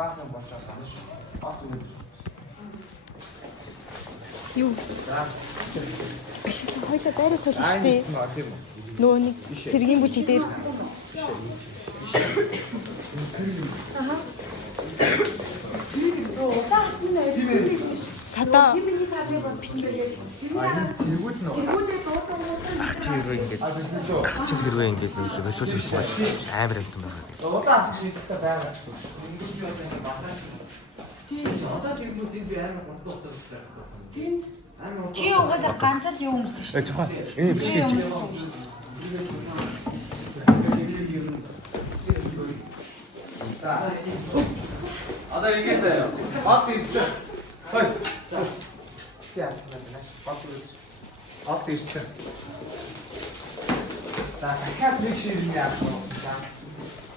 баахан болчихсон санаа шүү. Ат үү. Юу? Биш л хоёлоо дайраас бол шүү дээ. Нөө нэг цэргийн бүжиг дээр. Аха. Садаа. Цэргүүд нөө. Ах чи хэрвээ ингэж босож ирсэн бол амар амтан байгаа. Одоо шийдэлтэй байгаа. Тийм одоо тэргүүдийн би амар гондог уцаас хэлэх гэсэн. Тийм. Чи угаасаа ганц л юу өмсөн шүү. Жохоо. Энэ биш гэж. Одоо ингэ заяа. Бат ирсэн. Хой. Яа цаанаа бат ирсэн. Бат ирсэн. За дахиад нэг ширнэ яах вэ?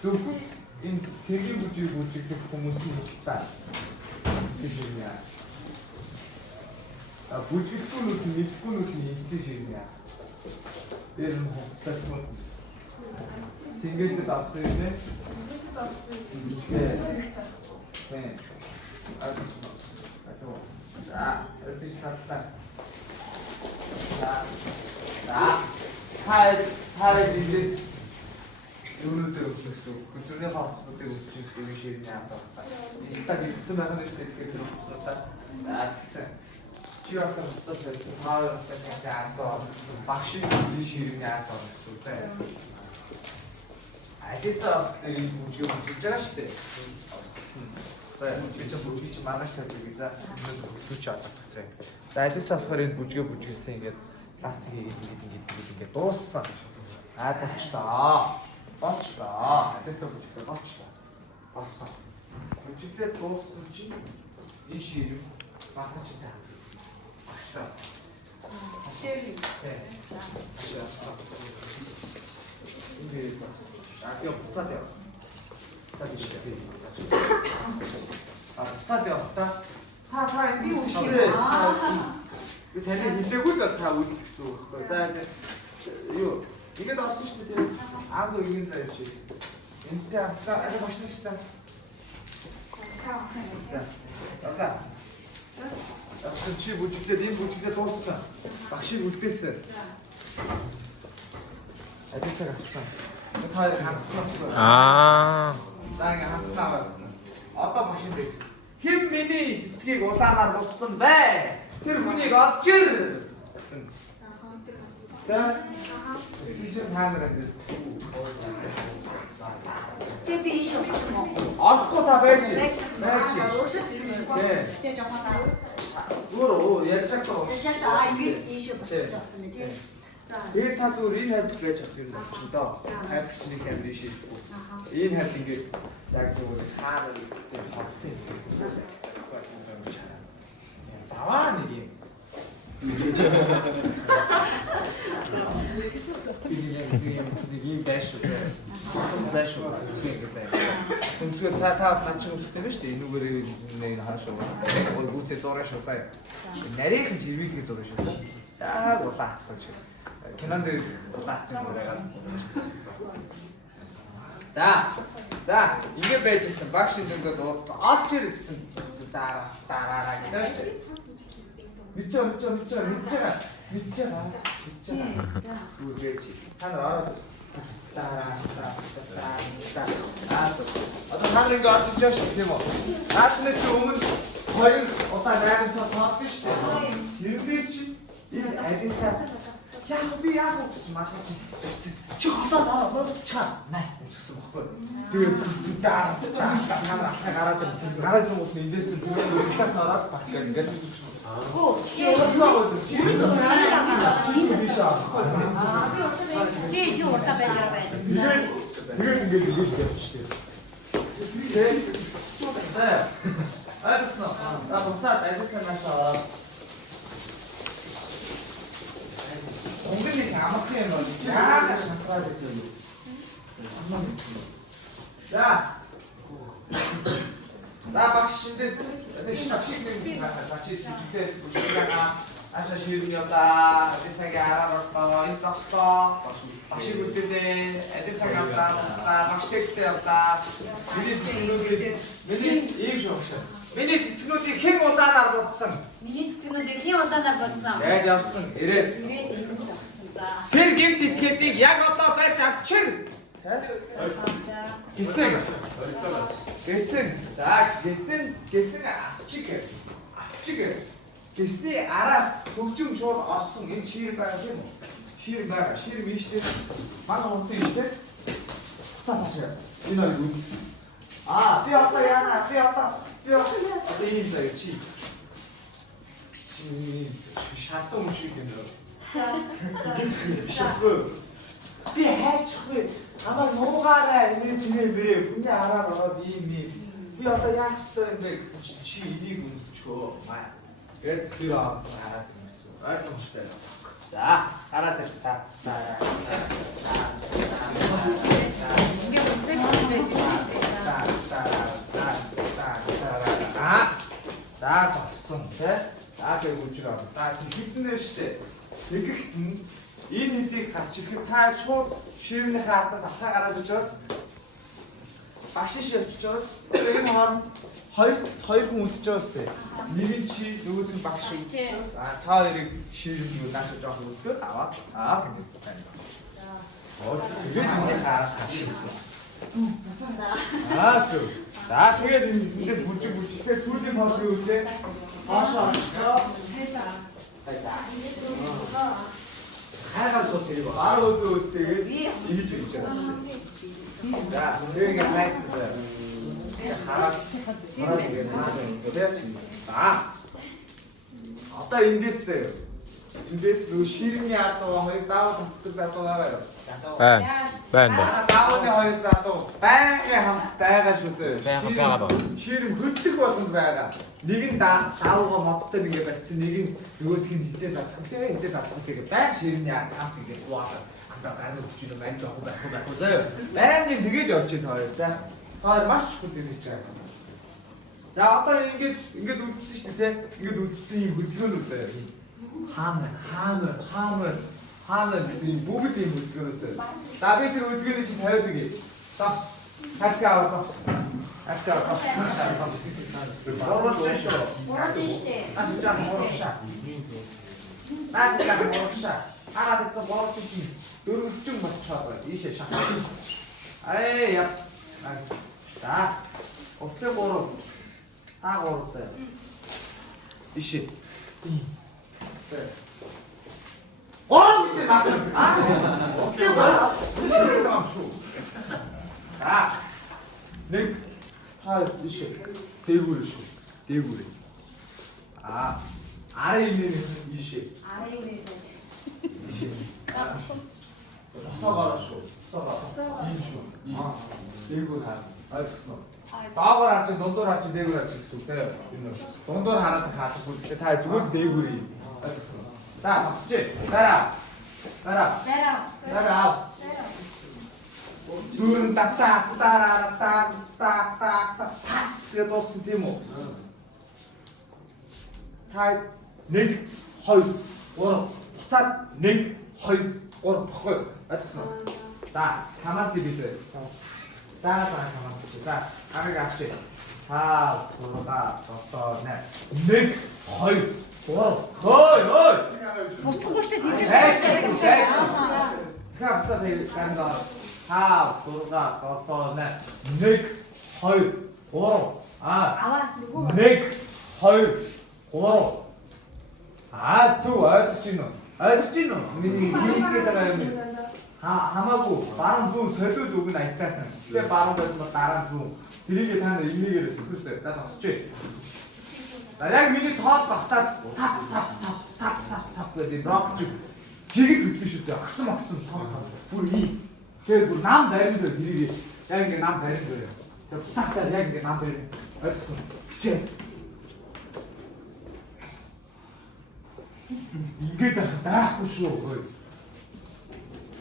Зөвхөн энэ цэргийн бүжигдэх хүмүүсийн хөлтэй. Ширнэ яах. Бүжигдүүнүүд нэгдгүүнүүдний эдгээр ширнэ яах. Тэр нь хоцсах юм. Цэнгэлд авсан юм ээ. 네. 자, 이렇게 샀다. 자, 팔에 이제 요런 데 없었어. 그쪽에 가서 그때 없었어. 여기 시리냐 또. 일단 이쯤 나가는 데 이렇게 들어갔다. 자, 됐어. 지역도 없었어. 마을 때문에 안 또. 막신 이 시리냐 또. 알겠어. 이 부지가 진짜 시대. За чи бүжиг чи маргааш тавьж байгаа за зүч чаддаг зэ. За алисаа болохоор энэ бүжиглсэн ингээд пластик ингээд дууссан. Болчлоо. Алисаа бүжиглээ болчлоо. Болсон. Бүжиглээ дууссан чи энэ ширээ маргааш та. Багшлаа. Ширээ. Ашаасан. Ингээд яа буцаад яа. буцаад явахдаа та энэ би үшээ. Би таны хэлээгүй л та үлдэх гэсэн үг байхгүй. За юу ингээд орсон шүү дээ. Аав үеийн заяа чи. Энтэй авцаа арай багшна шүү дээ. За. Авсан чи бүжиглээд энэ бүжиглээ дууссан. Багшийг үлдээсэн. Адисаа авсан. Та харсан. За ингээ хамтнаа байсан. Одоо машин дэвсэн. Хэн миний цэцгийг улаанаар бутсан бэ? Тэр хүнийг олж ир гэсэн. За. Сижин хаанаар дэс. Тэг би ийш өгсөн үү? Орохгүй та байж. Тэг жоохон Өөр ярьж байгаа. ингээд ийш өгсөн юм тий. Тэгээд та зүгээр энэ хайрт байж чадах юм байна ч доо. Хайрцагч нэг хайр биш шүү. Энэ хайрт ингээд яг зүгээр хаар тийм тавтай. Заваа нэг юм. Нэг юм байшгүй. Байшгүй. Үнсгээр та бас начин үстэй байна шүү дээ. Энүүгээр нэг хаашаа. Гүцээ зураа шүү заа. Нарийнхан живэлгээ зураа шүү. Аа гулаа гэж. Кинонд улаач юм байна. За, ингэ байж исэн багшийн зөндөө олж ир гэсэн дараа гэж байна шүү дээ. Мэдчихэе. Үгүй та нар дараа. Одоо та нар ингэ олж иж шүү тийм үү? Наашны чи өмнө 2 удаа найрамтаа тоодсон шүү дээ. Тэрнээр чи энэ алисаа яг би яг гэж маргаж ирсэн. Чи хотоо бодчихаа. Най үсгсэн баггүй. Тэгээд дараа гараад ирсэн. Гараад юм уу эндээс зүгээр үсгээс ороод батлаа ингээд. Оо, чи уртаа байлаа байна. Тэгээд ингэж явчихсан. Тэгээд айдсан. Та буцаад айдсан машаа. 엉덩이 아무튼 뭐 야가 상처가 됐죠. 자, 박신데스. 박신데 같이 주택 부지가나 아셔 시름이었다. 애대사게 알아봤다. 인적서. 박신 부지데 애대사게 없다. 박시 텍스트였다. 미리 주는들이 미리 шүү. Миний цэцгнүүдийг хэн удаанаар бодсон? Миний цэцгнүүдийг хэн удаанаар бодсон? Яаж авсан? Ирээд. Ирээд ирэн зогсон. За. Тэр гэмт итгэдийг яг одоо байж авчир. Гисэн. За гисэн авчиг. Гисний араас хөгжим шууд орсон. Энэ ширэг байгаа тийм үү? Ширэг байгаа. Ширэг биш тийм. Манай унтын биш тийм. Цаашаа. Энэ хоёр үн. Би одоо яана. Би одоо ийм заяа чи. Шатуу юм шиг юм. Би хайчихгүй. Амаа нуугаараа нэрээ хүний хараар ороод ийм. Би одоо яах ёстой юм бэ гэсэн чи энийг үнсчгөө. Тэгээд тэр хараад юмсэн. Ойлгомжтой. За, хараад та. Би үнцэг хийж байж шүү дээ. За, тоссон тий. За, тэр үчирээ. За, хитнэ штэ. Тэгэхт нь энэ хэдийг гарч ирэхэд та шууд ширмний хаалтаас алхаа гараад очиод багшин шивччихоос энэ хооронд хоёр хүн үлдчихэж байгаа сте. Нэг нь чи нөгөөд нь багш шүү. За та хоёрыг ширм юу нааш жоох үлдээ аваад цаав ингэ байна. Тэгээд энэ хаараас хавчихсан. Зү. За тэгээд эндээс бүжиг тэгээд сүүлийн хоолны үлдээ хаашаа орчихлоо. Хайгаас сууд тэрийг гар өөдөөтэйгээд ийж хийж байгаа. За тэр ингэ хайсан заа. Хараад ингэ саагаад тийм. За. Одоо эндээс нөгөө ширмний адуу хоёр даавал хамтдаг залуу байгаа юу? Байна. Даавны хоёр залуу байнгын хамт байгаа шүү зөө. Байнга байгаа ба. Ширм хөдлөх болгонд байгаа. Нэг нь даавгаа модтой нэгэ барьсан, нэг нь нөгөөх нь хизээ залах тэгээ байнга ширмний хамт ингэ хуваалаа. Андаа гарын өчнө мань жоох байх зөө. Байнгын тэгээд явж байна хоёр. За. Хоёр маш чухал юм хийж байгаа. За одоо ингэж үлдсэн шүү дээ, тэ. Ингэж үлдсэн юм хөдөлгөөнүүд заяа. Хаана гэсэн бүгд юм хөдөлгөөнүүд заяа. За би тэр хөдөлгөөнийг чи тавиад өгье. Тас. Такси аваад тас. Борооч шүү. Наашаа. Хараад цаа борооч чи дөрөвчөн болчихоо байна. Ийшээ шахах. Яа. За. Отлоо 3. Та 3 заяа. Ишээ. Гэж байна. За. Нэг хаа ишээ. Дээгүүр шүү. Дээгүүр. Арын нэр ишээ. Арын нэр ишээ. Осоогоор шүү. Ийм шүү. Дээгүүр хаа. Ойлгосноо. Баагаар харж дундуур харж дээгүүр харж гэсэн үг заяа. Энэ дундуур хараад хаахгүй гэхдээ та зүгээр дээгүүр юм. Ойлгосноо. За босчээ. Дараа. Дүүрэн татаа тас гэдсэн тийм үү? Та 1 2 3 буцаад 1 2 3 бохгүй. Ойлгосноо. За хамаад бизээ. За хамаад бизээ. За арыг авчи. 5 6 7 8 1 2 3 Хой. Буцахгүй шүү дээ. Хайж. Хапцаа дээр ганда 5 6 7 8 1 2 3 Аваад нөгөө 1 2 3 зүг ойлгож байна уу? Миний хийгээд байгаа юм. Хамаагүй баруун зүүн солиуд өгнө айтайхан. Тэгээ баруун байсан бол дараа зүүн. Тэрийг та нар энийгээр төгөлцөө. За тосчээ. За яг миний тоол багтаад сап гэдэг рокч жигэд хөдлөж шүү дээ. Агсан том. Бүр ийм. Тэгээд бүр нам барин зөө тэрийг яг ингэ нам барин зөө. Тэгээд цаатаа яг ингэ нам барин. Ойлгосон. Чичээ. Ингээд даахгүй шүү.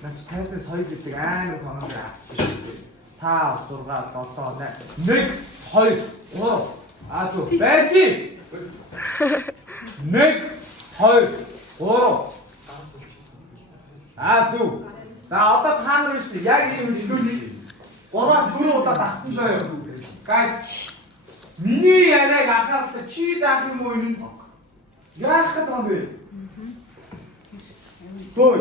Наач тайсан соёл гэдэг амар тоног авчих. 5 6 7 8 1 2 3 зү байчи 1 2 3 зү за одоо хаана шүү дээ яг ийм хэлүүлээ 3-4 удаа татсан заяа guys Миний яриаг анхааралтай чи заах юм уу энэ? Яах гэдэг юм бэ? Гой.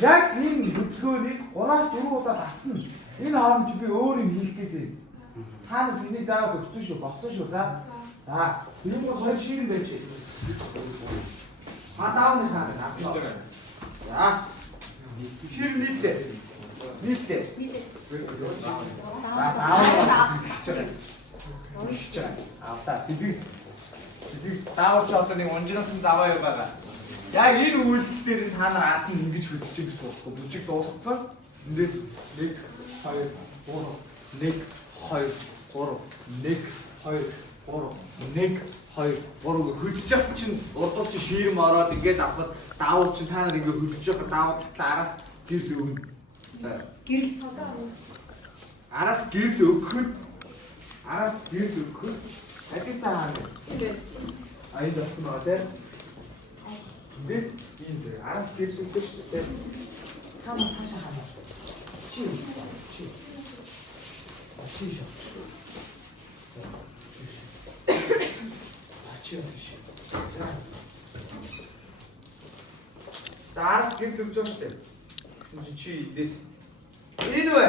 Яг энэ хөдөлгөөнийг 3-4 удаа татна. Энэ хоромж би өөр юм хийх гэдэг. Та нар миний заавал өгсөн шүү, болсон шүү. За. Энэ бүр хоёр ширэн байж. Даавны хаа. За. Ширэн нийлээ. За, даавал хийж байгаа. Авлаа. Би даавч одоо нэг унжирсан заваа юу байгаа. Яг энэ үйлдэл дээр та нар ард нь ингэж хөдөлж байгаа гэсэн үг. Бүжиг дууссан. Эндээс 1 2 3 1 2 3 1 2 3 1 2 3 хөдөлж явах чинь урдуур чинь ширэм ороод ингээд авахд даавал чинь та нар ингээд хөдөлж явах даавал араас гэрл өгнө. За. Гэрэл Араас гэрл өгөхөд адисаа ингээд аянд болсон байгаа тийм. Эндээс ийм зэрэг араас гэрл өгөх шүү дээ. Та мөн цаашаа хаа. Чи. Заас гэрл өгч байгаа шүү дээ. Гэсэн чи эндээс энэ вэ?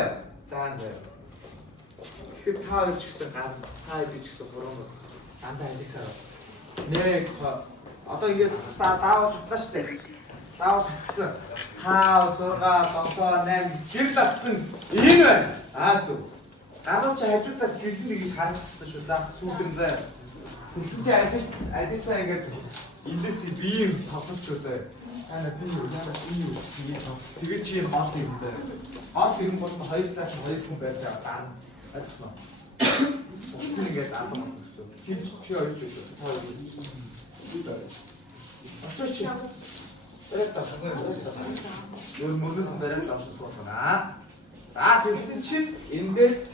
Заан заяа. Тэгэхээр та хоёр ч гэсэн та бид ч гэсэн гурван дандаа алисаа. Нэг одоо ингээд даавал тутлаа шүү дээ. Даавал tutсан. 5 6 7 8 гэрл ассан. Энэ байна. Зүг. Гарууч хажуудаас гэрл нэг гэж харах хэрэгтэй шүү. За сүүлдэн заяа. Тэгсэн чи алисаа ингээд эндээс бие тоглож шүү заяа. Ана би юу тэгээ чи мод юм заяа. Мод юм бол хоёр талаас хоёр хүн байж байгаа дан. Ажсан. Усны ингээд аалмаг гэсэн. Хинч чи хоёр ч үү. Очооч. Тэрэтэ хагнаа. Юу мөрөөс нь бариад авах суутана. За тэгсэн чинь эндээс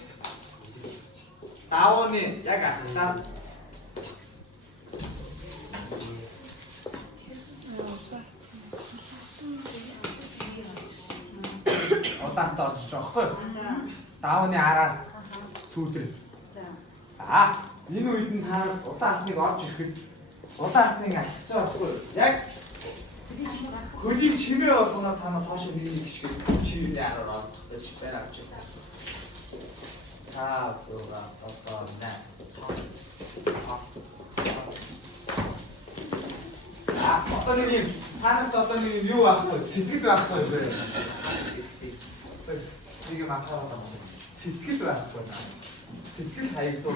даавны яг атлаа. Удаатаа орж байгаа байхгүй юу? Даавны араар сүйдрэн. За энэ үед нь та удаатныг орж ирэхэд удаатныг алдчихж байгаа байхгүй юу? Яг хөлийн чимээ болгоно та нар хоошоо нэг гიშгэр чимээний араар орох гэж байна авч. Та зураг одоо нэ. Одоо нэг юм танарт одоо нэг юу байхгүй сэтгэл байхгүй юу? Нэг юм анхаарал сэтгэл байхгүй. Сэтгэл хаягдуу.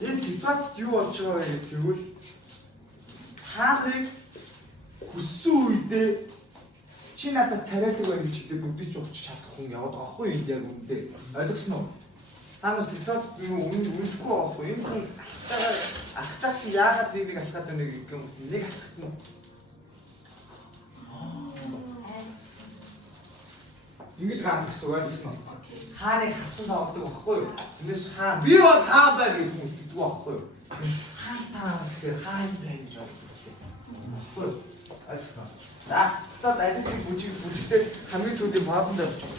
Энэ ситуацид юу болж байгаа вэ гэвэл таахыг хүссэн үедээ чи надад царайлаг байх гэж хэлдэг бүгдийг ч ууч чадах хүн яваад байгаа хгүй энэ яг үндэ. Ойлгосон уу? Та нар ситуацид юу үнэхгүй байгаа хгүй. Энэ хүн алхацаад яагаад нэг алхаад байна гэх юм нэг алхахт нь ингэж гарах гэсэн үг ойлгосон уу? Хааныг хавсан тавдаг байхгүй юу? Энэс хаа би бол хаа бай гэж хэлдэг байхгүй юу? Хаан таа гэхээр хаан бай гэж ойлгосон. Байхгүй юу? Ойлгосон. За, цаад алисыг бүжигдээ хамгийн сүүлийн баазан дээр очив.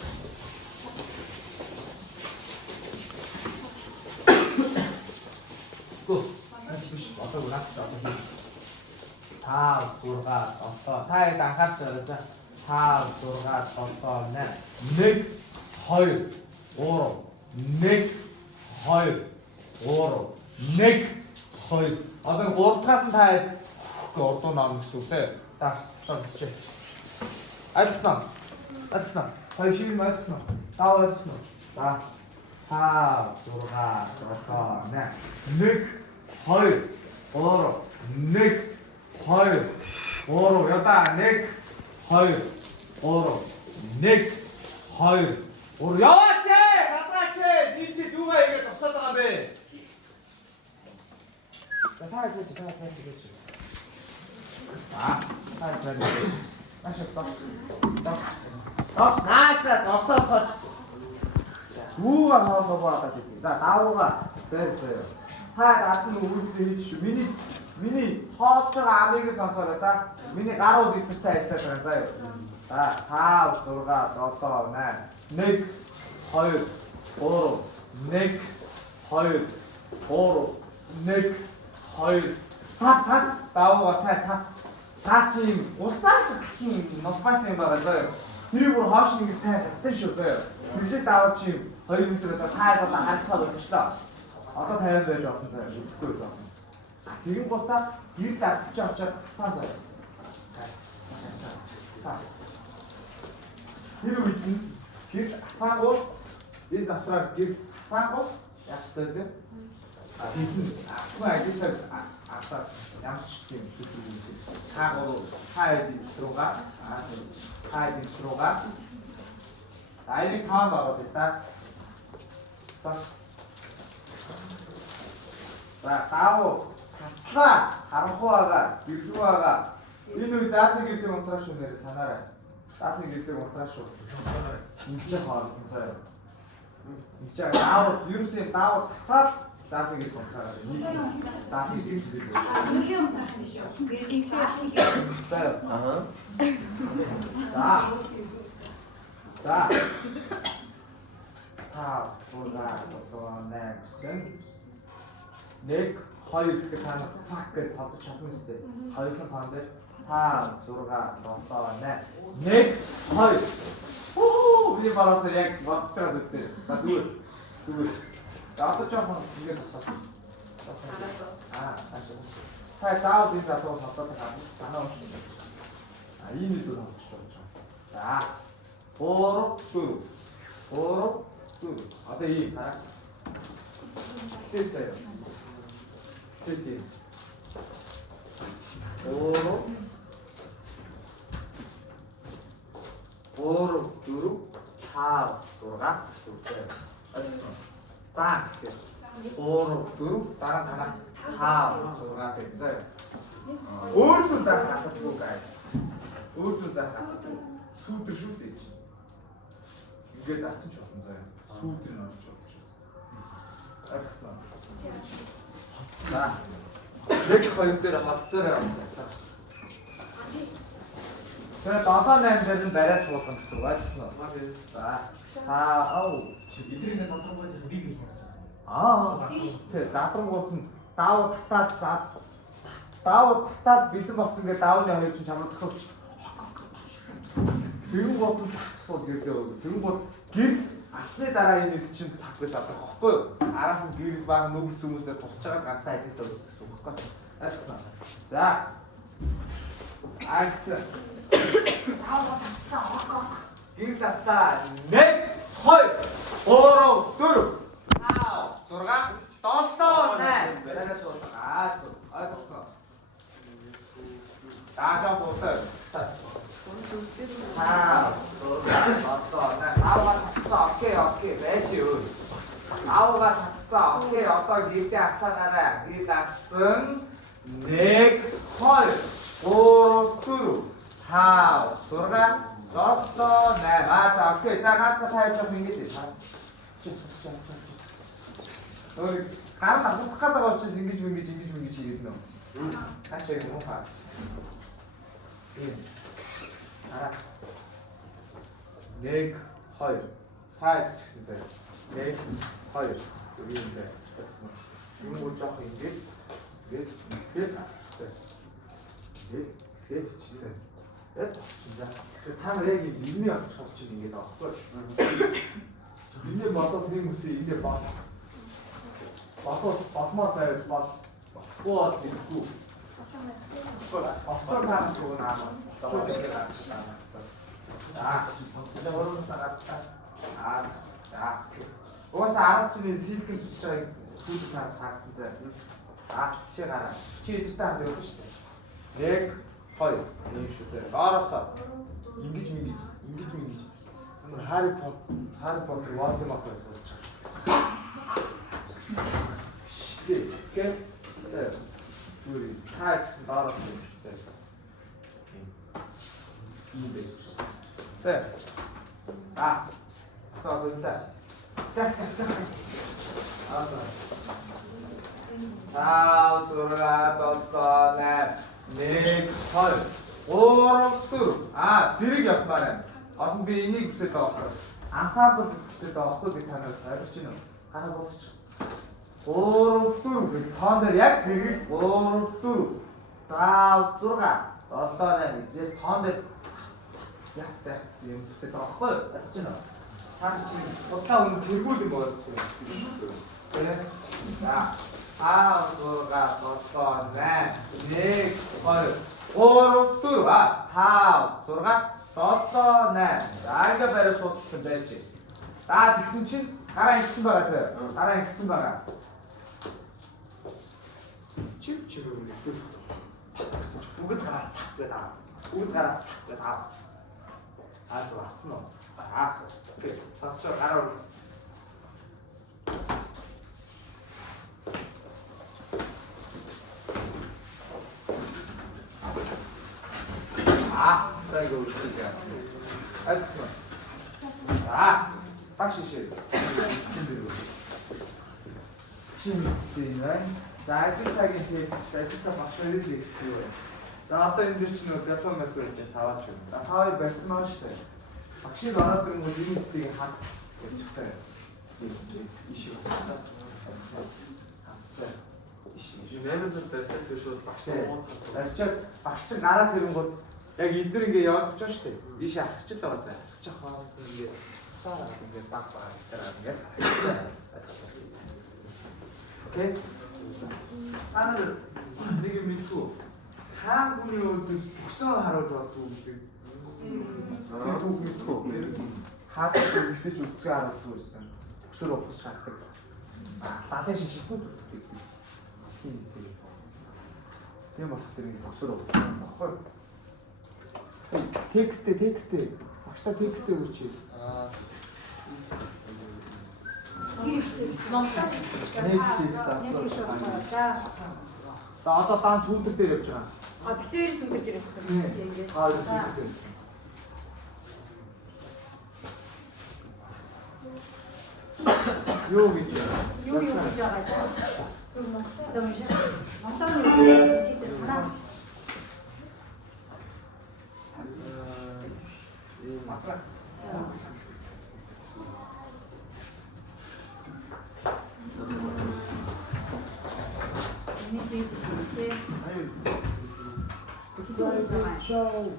Гоо. Одоо гүрах одоо. 5 6 7 та хэд анхаарч байгаа за. 5 6 7 8 1 2 3 1 2 3 1 2 одоо 3-аас нь та урдуу нам гэсэн үг зэ. За сонсч. Альцсан. Хоёр шив мэлсэн. Таа альцсан. За 5 6 7 8 1 2 3 1 2 3 ята 1 2 3 1 2 3 яваач гадаач энэ чи юугаа ингэж тусаад байгаа бэ? За таа гэж. Нааша досоод юугаа хоолоо баагаад идэв. За даавууга дээр заяа. Та датны үйлдэл хийж шүү. Миний хоолж байгаа амийг сонсоорой. За миний гарууд идэвчтэй ажиллаж байгаа заяа. За 5 6 7 8 1 2 3 1 2 3 1 2 сар таг даавгаа сайн таг цаа чи юм улцаас гэх юм нолбаас юм байгаа заяа. Тэр бүр хоош нэг сайн татсан шүү заяа. Тэгжээ даавар чи 2 метрээр таагаад харахтаа болчихлоо. Одоо 50 байж болно заяа. Шүтгэж байна. Тэгин гутаа гэрэл авчиж очоод хасаа заяа. Хасаа. Тэр үед нь гэрэл хасаагуул энэ завсраар гэрэл хасаагуул яахстай лээ. Тэгэн ахмаа агисаа ахтаа ямарч тийм сүлэг юм. Хаагуул хайд руугаа хайд руугаа айрыг таанд ороод за. За таав татлаа харанхуу байгаа гэрлүү байгаа. Энэ үед даатны гэрлийн унтраа шүү нэрээ санаарай. Даатны гэрлийн унтраа шүү. Инжээ хоолсон заяа. Инжээ таав вирусын таав татаад даатны гэрлийн унтраа. Даатны гэрлийн. Ингийн унтрах юм шүү. Заяа. За. Тав ураа гэсэн. 1 2 гэх тань фак гэж тодож чадна үстэй. 2-ын тоон дээр 5 6 7 8 1 2 оо би бараасаа яг бодож байгаа үстэй. За зүгээр. Одоо жоохон ингэж тусах. Ашиг. Та заавал энэ залуу содод гадна танаа уншиж. Энэ зүйл авчих гэж байна. За. 3 4 одоо ийм хараа. Тэг заяа. Тэг. 3 4 5 6 гэсэн. За. 3 4 дараа танах 5 6 гэж заяа. Өөртөө заа хатахгүй гай. Өөртөө заа хатахгүй. Сүүдэр шүү дээ. Ингээ заасан ч болно заяа. Сүүдэр нь орж учраас. Ойлгосноо. За. 1 2 дээр хот дээр яваа. Тэгээ 7 8 дээр нь барай суулгах гэсэн үг ойлгосноо. За. Эдрийн задрангууд би гэж хэлсэн. Тэгээ задрангууд нь даав татаад бэлэн болсон гэдэг даавны хоёр чинь чамд тохиолч. Тэгүн гол гэрлээ. Тэгүн бол гэрэл авсны дараа энэ чинь савхгүйс авах байхгүй юу? Араас нь гэрэл баг нүгэл зүмэснээр тусч байгаа ганцхан айдас гэсэн үг байхгүй. Ойлгосноо. За. Агс. Гэрэл аслаа. 1 2 3 4 5 6 7 8 барайс уулгаа. Ойлгосноо. Таажаа болтой. Окей, байж юу. Аавга татцаа. Окей, одоо гэрдээ асаанараа. Гэрд асцсан. 1 2 3 4 5 6 7 8. За окей. За наадах тайж авах ингэж байна. Өөр гар авах гэдэг байгаа учраас ингэж хийгээд нөө. Хачаа юм уу хаа. Хараа. 1 2 таач гэсэн заяа. 1 2 ийм заяа. Тэгсэн. Юм уу жоох ингэж хэсгээр хаачихсан. Хэсгээр чийсэн. Яг чийсэн. Тэгээ та нар яг энэ авчих чинь ингэж байгаа байхгүй. Энэ бодоод нэг үсээ ингэ батмаа тавьж болохгүй бол хэрэггүй. Оцоо таах уу наа. За, энэ өөрөө сагаад. За. Уус араас чинь силкэн тусч байгааг сүүлд харагдсан заа. За, чи гараа. Чи эдтэй хамт явах шүү дээ. 1 2 ийм шүү заа. Доороосоо ингэж. Ямар Harry Potter Voldemort болж байгаа. Шээ. Гэ. За. Зүрий. Таач гэсэн доороос юм шүү заа. ийм байж. За. За зөнтэй. Гас. Аа. Зураг болтоо 1 2 3 4 зэрэг явмаар байна. Одоо би энийг хүсэж байгаа байхгүй. Ансамбл хүсэж байгаа байхгүй би танаас ойлгож байна уу? Хараа болгоч. 4 гэх тоон дээр яг зэрэг 3 4 5 6 7 8 гэж тоон дээр яс гэсэн юм төсөд байгаа байхгүй юу? Ойлгож байна уу? Та чинь бодлоо өмнө зэргүүл юм байна шүү дээ. За 5 6 7 8 1 2 3 4 5 6 7 8 за ингээ барай суудсан байж. За тэгсэн чинь гараа ингэсэн байгаа зөө. Гараа ингэсэн байгаа. Чив гэсэн чи бүгд гараа сах гэдэг аа. Бүгд гараа сах гэдэг аа. Зур авцсан уу? Окей. Сонсчоо гараа үр. Тайга үлдээ. Айцсан. Багш шишээ. Чиний нэ. За ажил цагийн текст, ажил цаг багшны текст юу вэ? За одоо энэ дэр чинь биологи математикээс аваач юм. За та хоёр барьсан байгаа шүү дээ. Багшийг ороод ирэнгүүт энэ үтгийг хад гэж хэлсэн. Ишээ. Нэмэлт барьсан биш бол багштай барьчаад багш чинь гараад ирэнгүүт яг эдгээр ингээ яваад очоо шүү дээ. Ишээ алхачих байгаа заа. Алхачих хооронд ингээ цаараа ингээ баг цаараа ингээ. Окей. Анаа нэг юм мэдгүй. Хаан хүний өдөөс төгсөө харуулж болдгоо гэдэг. Түүх мэдгүй. Хаад үлдээж үцгээ харуулж байсан. Төгсөр ухаж шаарддаг. Лалын шишиггүй гэдэг. Тийм болох тэр нэг төгсөр ухаж байхгүй. Текст. Багштай текст өгөөч. За одоо дан сүүлдэр дээр явж байгаа. битээр сүнгээр дээрээс ингээд. Сүүлдэр. Юу гэж байгаа. Түр Монголын санаа. Матра. Ini jadi kita. Kita ada show.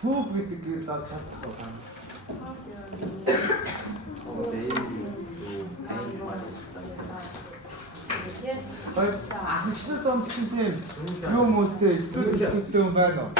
Түүх гэдэг нь лав чадах байна. Ахигчнууд он чинь тийм юм үүтэй студент юм байна уу?